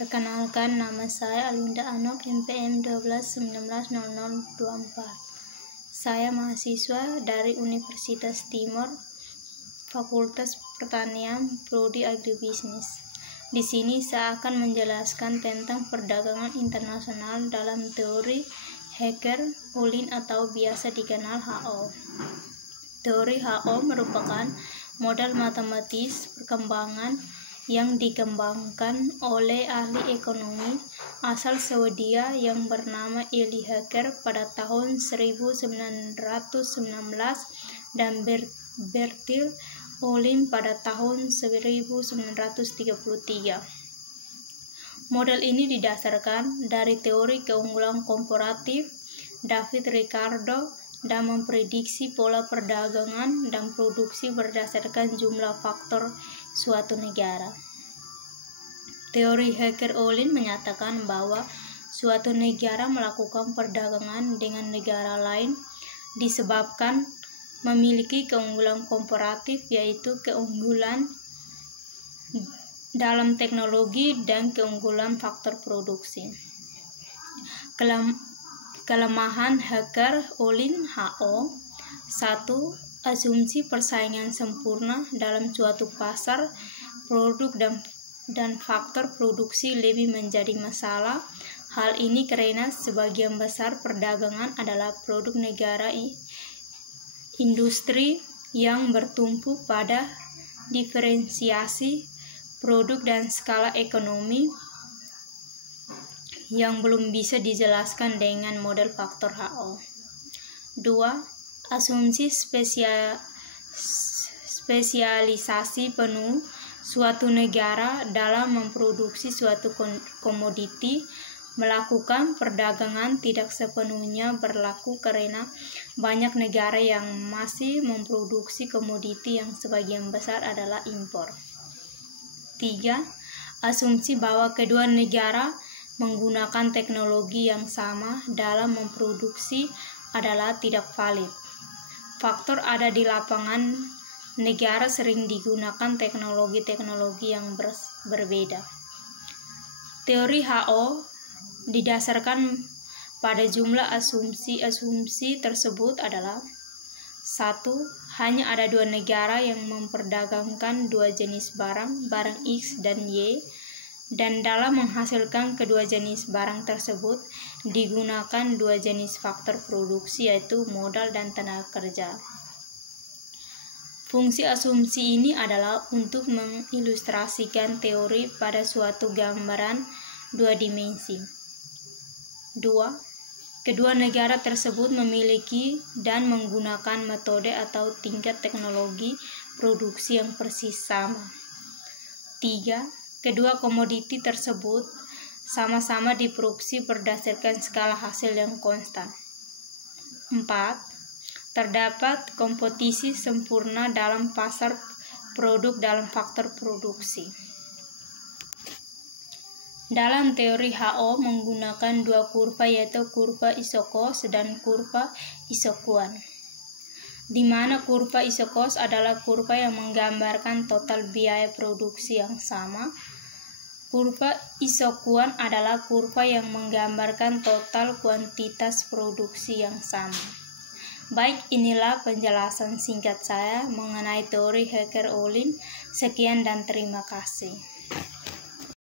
Perkenalkan, nama saya Alinda Anok, NPM 12190024. Saya mahasiswa dari Universitas Timor, Fakultas Pertanian, Prodi Agribisnis. Di sini saya akan menjelaskan tentang perdagangan internasional dalam teori Hacker-Ohlin atau biasa dikenal HO. Teori HO merupakan model matematis perkembangan yang dikembangkan oleh ahli ekonomi asal Swedia yang bernama Eli Hacker pada tahun 1919 dan Bertil Ohlin pada tahun 1933. Model ini didasarkan dari teori keunggulan komparatif David Ricardo dan memprediksi pola perdagangan dan produksi berdasarkan jumlah faktor suatu negara. Teori Hacker-Ohlin menyatakan bahwa suatu negara melakukan perdagangan dengan negara lain disebabkan memiliki keunggulan komparatif, yaitu keunggulan dalam teknologi dan keunggulan faktor produksi. Kelemahan Hacker-Ohlin HO: 1. Asumsi persaingan sempurna dalam suatu pasar produk dan faktor produksi lebih menjadi masalah. Hal ini karena sebagian besar perdagangan adalah produk negara industri yang bertumpu pada diferensiasi produk dan skala ekonomi yang belum bisa dijelaskan dengan model faktor HO. 2. Asumsi spesialisasi penuh suatu negara dalam memproduksi suatu komoditi. Melakukan perdagangan tidak sepenuhnya berlaku karena banyak negara yang masih memproduksi komoditi yang sebagian besar adalah impor. 3. Asumsi bahwa kedua negara menggunakan teknologi yang sama dalam memproduksi adalah tidak valid. Faktor ada di lapangan negara sering digunakan teknologi-teknologi yang berbeda. Teori HO didasarkan pada jumlah asumsi tersebut adalah: 1. Hanya ada dua negara yang memperdagangkan dua jenis barang X dan Y, dan dalam menghasilkan kedua jenis barang tersebut digunakan dua jenis faktor produksi, yaitu modal dan tenaga kerja. Fungsi asumsi ini adalah untuk mengilustrasikan teori pada suatu gambaran dua dimensi. 2. Kedua negara tersebut memiliki dan menggunakan metode atau tingkat teknologi produksi yang persis sama. 3. Kedua komoditi tersebut sama-sama diproduksi berdasarkan skala hasil yang konstan. 4. Terdapat kompetisi sempurna dalam pasar produk dalam faktor produksi. Dalam teori HO menggunakan dua kurva, yaitu kurva Isokos dan kurva Isokuan, di mana kurva Isokos adalah kurva yang menggambarkan total biaya produksi yang sama. Kurva Isokuan adalah kurva yang menggambarkan total kuantitas produksi yang sama. Baik, inilah penjelasan singkat saya mengenai teori Hacker-Ohlin. Sekian dan terima kasih.